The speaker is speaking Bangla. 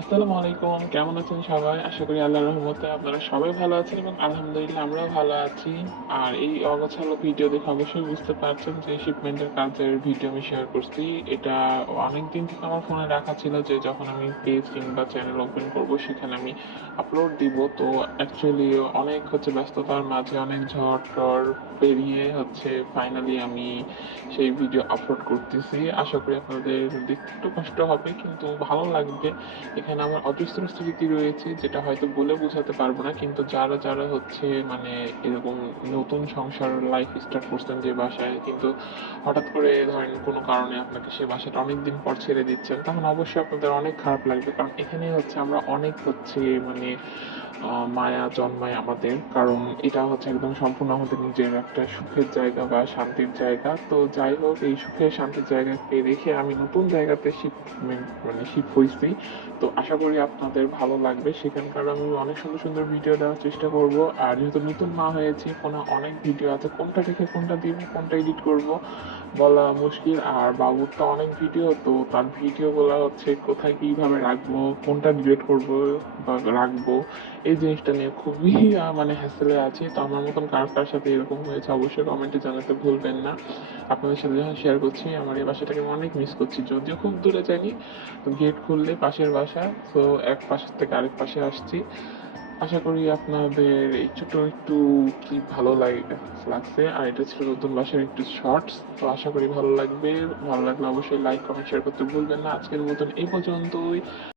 আসসালামু আলাইকুম। কেমন আছেন সবাই? আশা করি আল্লাহর রহমতে আপনারা সবাই ভালো আছেন এবং আলহামদুলিল্লাহ আমরাও ভালো আছি। আর এই অগোছালো ভিডিও দেখে অবশ্যই বুঝতে পারছেন যে শিপমেন্টের কাজের ভিডিও আমি শেয়ার করছি। এটা অনেকদিন থেকে আমার ফোনে রাখা ছিল যে যখন আমি পেজ কিংবা চ্যানেল ওপেন করব সেখানে আমি আপলোড দিব। তো অ্যাকচুয়ালি অনেক ব্যস্ততার মাঝে অনেক ঝড়-টড় পেরিয়ে ফাইনালি আমি সেই ভিডিও আপলোড করতেছি। আশা করি আপনাদের দেখতে একটু কষ্ট হবে কিন্তু ভালো লাগবে। এখানে আমার অজস্র স্মৃতি রয়েছে যেটা হয়তো বলে বোঝাতে পারবো না, কিন্তু যারা মানে এরকম নতুন সংসার লাইফ স্টার্ট করছেন যে বাসায়, কিন্তু হঠাৎ করে ধরেন কোনো কারণে আপনাকে সে বাসাটা অনেকদিন পর ছেড়ে দিচ্ছেন, তখন অবশ্যই আপনাদের অনেক খারাপ লাগবে। কারণ এখানে আমরা অনেক মানে মায়া জন্মায় আমাদের, কারণ এটা একদম সম্পূর্ণ আমাদের নিজের একটা সুখের জায়গা বা শান্তির জায়গা। তো যাই হোক, এই সুখের শান্তির জায়গাকে রেখে আমি নতুন জায়গাতে শিফট হয়েছি। তো আশা করি আপনাদের ভালো লাগবে। সেখানকার আমি অনেক সুন্দর সুন্দর ভিডিও দেওয়ার চেষ্টা করব। আর যেহেতু নতুন মা হয়েছি, ফোনে অনেক ভিডিও আছে, কোনটা রেখে কোনটা দিব, কোনটা এডিট করব বলা মুশকিল। আর বাবুর তো অনেক ভিডিও, তো তার ভিডিওগুলো কোথায় কিভাবে রাখবো, কোনটা ডিলিট করব বা রাখবো, এই জিনিসটা নিয়ে খুবই মানে হ্যাসেলে আছি। তো আমার মতন কার কার সাথে এরকম হয়েছে অবশ্যই কমেন্টে জানাতে ভুলবেন না। আপনাদের সাথে যখন শেয়ার করছি আমার এই বাসাটাকে আমি অনেক মিস করছি, যদিও খুব দূরে যাইনি। তো গেট খুললে পাশের বাসা, তো এক পাশের থেকে আরেক পাশে আসছি। আশা করি আপনাদের এই ছোট একটু ক্লিপ ভালো লাগছে। আর এটা ছিল নতুন বাসার একটু শর্টস। তো আশা করি ভালো লাগবে। ভালো লাগলে অবশ্যই লাইক কমেন্ট শেয়ার করতে ভুলবেন না। আজকের মতন এই পর্যন্তই।